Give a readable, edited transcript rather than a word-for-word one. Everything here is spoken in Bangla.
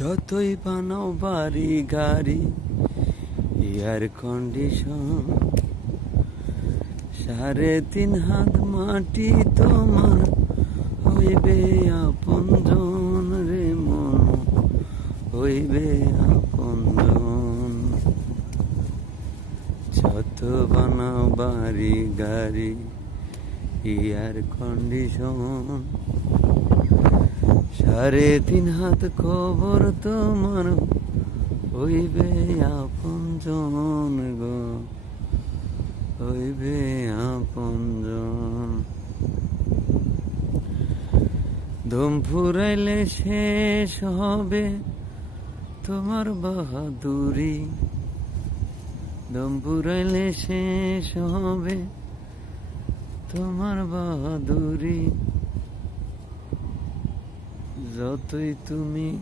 যতই বানাও বাড়ি গাড়ি এয়ার কন্ডিশন, 3.5 হাত মাটি তোমার হইবে আপনজন রে মন, হইবে আপনজন। যত বানাও বাড়ি গাড়ি এয়ার কন্ডিশন, 3.5 হাত কবর তোমার হইবে আপনজন গো, হইবে আপনজন। দম ফুরাইলে শেষ হবে তোমার বাহাদুরি, দম ফুরাইলে শেষ হবে তোমার বাহাদুরি। যতই তুমি